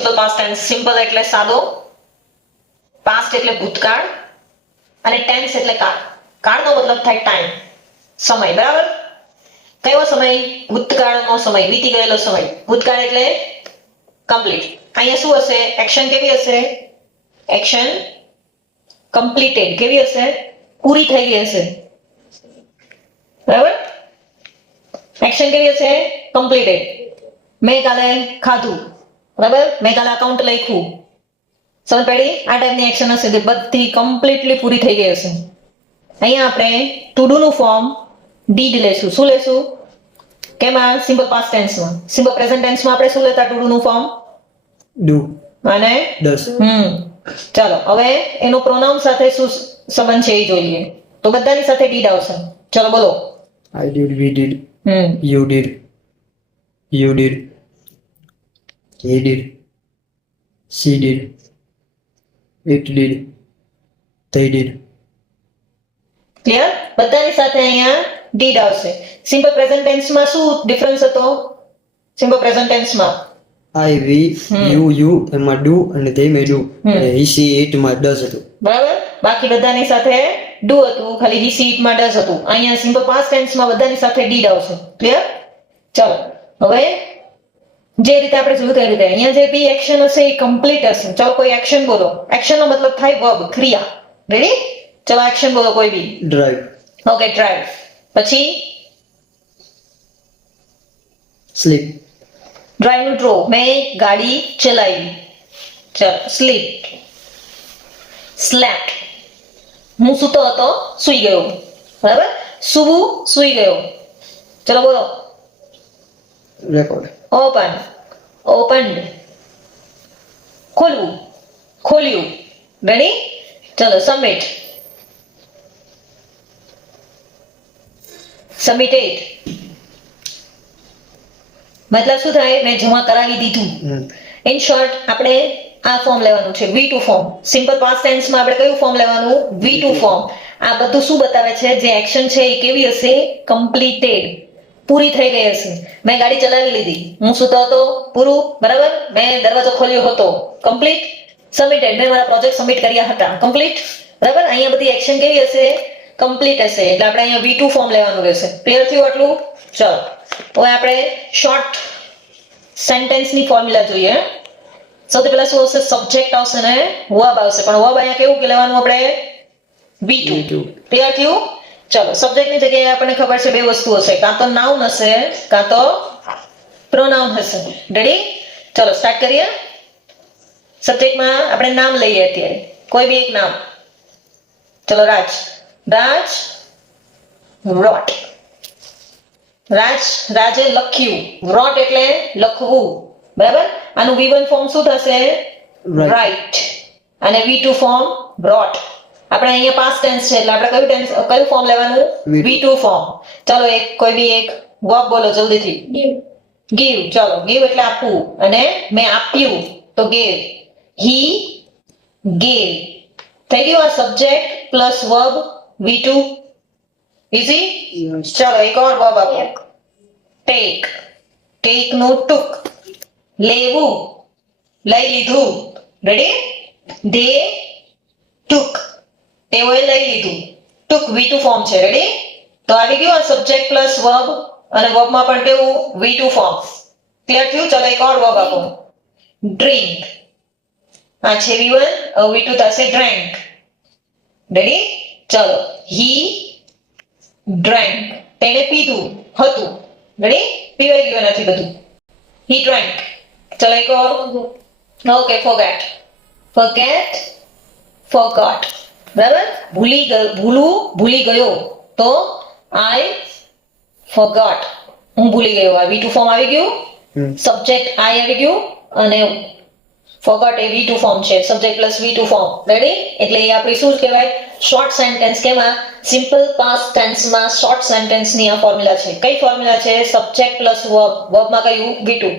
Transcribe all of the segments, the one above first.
Simple past tense. Simple એટલે સાદો, past એટલે ભૂતકાળ અને ટેન્સ એટલે કાળ. કાળનો મતલબ થાય ટાઈમ, સમય. બરાબર? કયો સમય? ભૂતકાળનો સમય, વીતી ગયેલો સમય. ભૂતકાળ એટલે કમ્પ્લીટ. અહીંયા શું હશે? એક્શન કેવી હશે? Action completed. કેવી હશે? પૂરી થઈ ગઈ હશે. બરાબર? એક્શન કેવી હશે? કમ્પ્લીટેડ. મેં કાલે ખાધું. બરાબર? મેં કાલે અકાઉન્ટ લખ્યું. સમજ પડી? આ ટાઈપની એક્શન હશે જે બધી કમ્પ્લીટલી પૂરી થઈ ગઈ હશે. અહીંયા આપણે ટુ ડુ નું ફોર્મ ડીડ લેશું. શું લેશું? કેમાં? સિમ્પલ પાસ્ટ ટેન્સમાં. સિમ્પલ પ્રેઝન્ટ ટેન્સમાં આપણે શું લેતા? ટુ ડુ નું ફોર્મ ડુ અને ડસ. ચાલો હવે એનો પ્રોનાઉન સાથે શું સંબંધ છે એ જોઈએ. તો બધાની સાથે ડીડ આવશે. ચલો બોલો. I did, we did, you did, you did, he did, she did, it did, they did. Clear? બધાની સાથે અહીંયા ડીડ આવશે. સિમ્પલ પ્રેઝન્ટ ટેન્સમાં શું ડિફરન્સ હતો? સિમ્પલ પ્રેઝન્ટ ટેન્સમાં I, we, you એમાં ડુ અને they may do અને he, she, it માં ડસ હતું. બરાબર? બાકી બધાની સાથે ડુ હતું, ખાલી he, she, it માં ડસ હતું. અહીંયા સિમ્પલ પાસ્ટ ટેન્સમાં બધાની સાથે ડીડ આવશે. ક્લિયર? ચલો હવે જે રીતે આપણે જોયું તે રીતે અહીંયા જે બી એક્શન હશે એ કમ્પ્લીટ હશે. ચલો કોઈ એક્શન બોલો. એક્શન નો મતલબ થાય વર્બ, ક્રિયા. રેડી? ચલો એક્શન બોલો કોઈ બી. Drive, okay, drive. પછી સ્લીપ, ડ્રાઈવ નું ડ્રો, મેં ગાડી ચલાવી. ચલો સ્લીપ, સ્લેપ, હું સૂતો હતો, સૂઈ ગયો. બરાબર? સૂવું, સૂઈ ગયો. ચલો બોલો. રેકોર્ડ, ઓપન, ઓપન્ડ, ખોલવું, ખોલ્યું. રેડી? ચલો સબમિટ, સબમિટેડ. મતલબ શું થાય? મેં જમા કરાવી દીધું. ઇન શોર્ટ આપણે આ ફોર્મ લેવાનું છે, V2 ફોર્મ. સિમ્પલ પાસ્ટ ટેન્સમાં આપણે કયું ફોર્મ લેવાનું? V2 form. આ બધું શું બતાવે છે? જે એક્શન છે એ કેવી હશે? કમ્પ્લીટેડ, પૂરી થઈ ગઈ હશે. મેં ગાડી ચલાવી લીધી, હું સૂતો હતો, પૂરું. બરાબર? મેં દરવાજો ખોલ્યો હતો, કમ્પ્લીટ. સબમિટેડ, મેં મારા પ્રોજેક્ટ સબમિટ કર્યા હતા, કમ્પ્લીટ. બરાબર? અહીંયા બધી એક્શન કેવી હશે? કમ્પ્લીટ હશે. એટલે આપણે અહીંયા V2 ફોર્મ લેવાનું રહેશે. ક્લિયર થયું આટલું? ચલો હવે આપણે શોર્ટ સેન્ટેન્સની ફોર્મ્યુલા જોઈએ. સૌથી પહેલા શું આવશે? સબ્જેક્ટ આવશે ને વર્બ આવશે. પણ વર્બ અહીંયા કેવું લેવાનું આપણે? V2. ક્લિયર થયું? ચલો સબ્જેક્ટની જગ્યાએ આપણને ખબર છે બે વસ્તુ હશે, કાં તો નાઉન હશે કાં તો પ્રોનાઉન હશે. રેડી? ચલો સ્ટાર્ટ કરીએ. સબ્જેક્ટમાં આપણે નામ લઈએ અત્યારે, કોઈ બી એક નામ. ચલો રાજ. રાજ રોટ. રાજે લખ્યું. રોટ એટલે લખવું. બરાબર? આનું V1 ફોર્મ શું થશે? રાઇટ. અને V2 ફોર્મ બ્રોટ. આપણે અહીંયા પાસ્ટ ટેન્સ છે એટલે આપણે કયું ફોર્મ લેવાનું? V2 form. ચલો એક કોઈ બી એક વર્બ બોલો જલ્દીથી. ગીવ. ચલો ગીવ એટલે આપવું, અને મેં આપ્યું તો ગેવ. હી ગેવ. થઈ ગયું આ subject plus verb V2. Easy? ચલો એક ઓર વર્બ આપો. ટેક. ટેક નું ટુક. લેવું, લઈ લીધું. રેડી? દે ટુક. તેઓએ લઈ લીધું. ટુક V2 ફોર્મ છે. રેડી? તો આવી ગયું આ સબ્જેક્ટ પ્લસ વર્બ, અને વર્બમાં પણ કેવું? V2 form. ક્લિયર થયું? ચલો એક ઓર વર્બ આપો. ડ્રિંક. આ છે V1, હવે V2 થશે ડ્રેન્ક. રેડી? ચલો હી ડ્રેન્ક. તેને પીધું હતું. રેડી? પીવાઈ ગયું નથી બધું. He drank. ચલો એક ઓર. Okay, forget. Forget, forgot. બરાબર? ભૂલી ગયો તો આઈ ફોરગોટ. હું ભૂલી ગયો. આ V2 ફોર્મ આવી ગયું. સબ્જેક્ટ આઈ આવી ગયું, અને ફોરગોટ એ V2 ફોર્મ છે. Subject plus V2 form. Ready? એટલે એ આપણી શું કહેવાય? Short sentence. કેમાં? સિમ્પલ પાસ્ટ ટેન્સમાં શોર્ટ સેન્ટેન્સની આ ફોર્મ્યુલા છે. કઈ ફોર્મ્યુલા છે? Subject plus verb. વર્બમાં કયું? V2.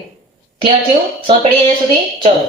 ક્લિયર થયું? સમજ પડી અહીંયા સુધી? ચલો